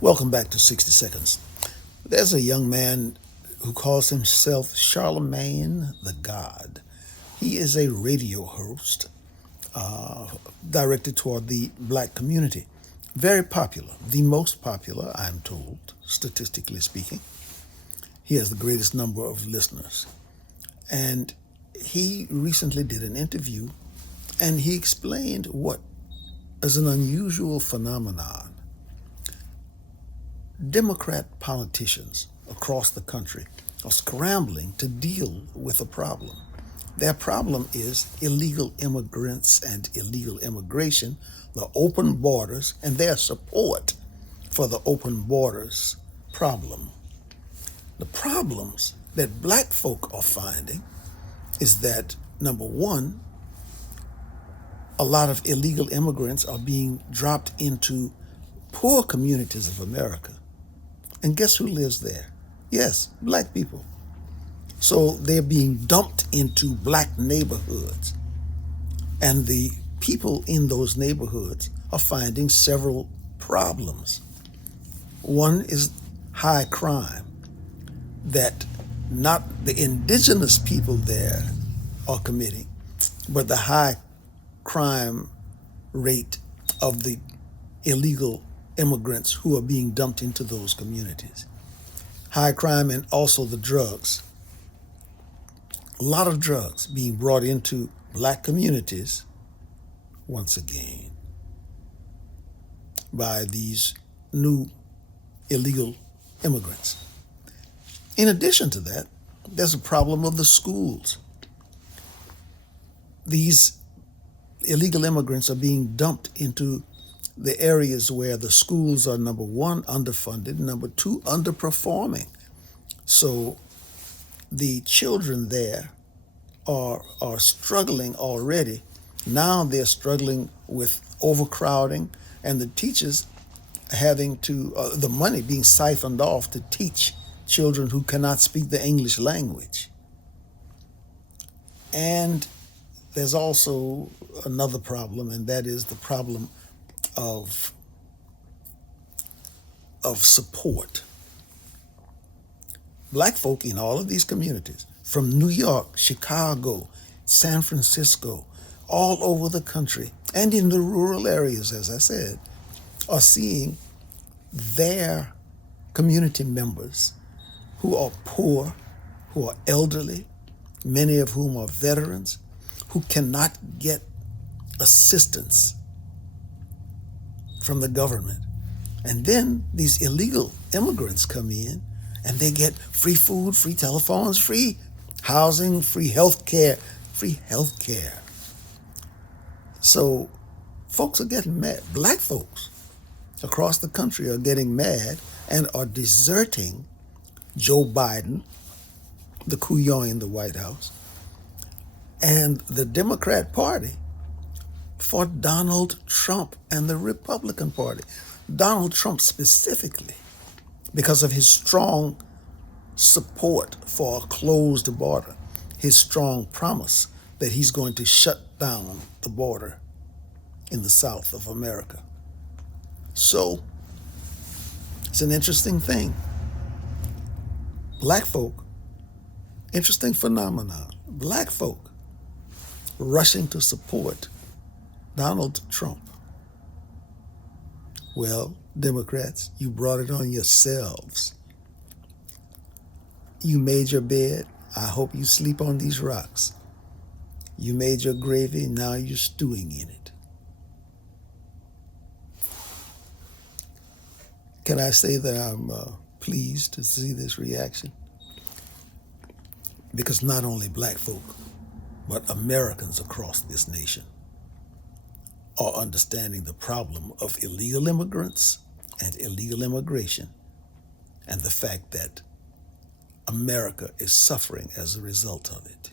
Welcome back to 60 Seconds. There's a young man who calls himself Charlemagne the God. He is a radio host directed toward the black community. Very popular, the most popular, I'm told, statistically speaking. He has the greatest number of listeners. And he recently did an interview and he explained what is an unusual phenomenon. Democrat politicians across the country are scrambling to deal with a problem. Their problem is illegal immigrants and illegal immigration, the open borders, and their support for the open borders problem. The problems that black folk are finding is that, number one, a lot of illegal immigrants are being dropped into poor communities of America. And guess who lives there? Yes, black people. So they're being dumped into black neighborhoods. And the people in those neighborhoods are finding several problems. One is high crime, that not the indigenous people there are committing, but the high crime rate of the illegal immigrants who are being dumped into those communities. High crime and also the drugs. A lot of drugs being brought into black communities, once again, by these new illegal immigrants. In addition to that, there's a problem of the schools. These illegal immigrants are being dumped into the areas where the schools are, number one, underfunded, number two, underperforming. So the children there are struggling already. Now they're struggling with overcrowding and the teachers having to, the money being siphoned off to teach children who cannot speak the English language. And there's also another problem, and that is the problem of support. Black folk in all of these communities, from New York, Chicago, San Francisco, all over the country, and in the rural areas, as I said, are seeing their community members who are poor, who are elderly, many of whom are veterans, who cannot get assistance from the government. And then these illegal immigrants come in and they get free food, free telephones, free housing, free health care. So folks are getting mad. Black folks across the country are getting mad and are deserting Joe Biden, the couillon in the White House, and the Democrat Party for Donald Trump and the Republican Party. Donald Trump specifically, because of his strong support for a closed border, his strong promise that he's going to shut down the border in the South of America. So it's an interesting thing. Black folk, interesting phenomenon. Black folk rushing to support Donald Trump. Well, Democrats, you brought it on yourselves. You made your bed. I hope you sleep on these rocks. You made your gravy. Now you're stewing in it. Can I say that I'm pleased to see this reaction? Because not only black folk, but Americans across this nation are understanding the problem of illegal immigrants and illegal immigration and the fact that America is suffering as a result of it.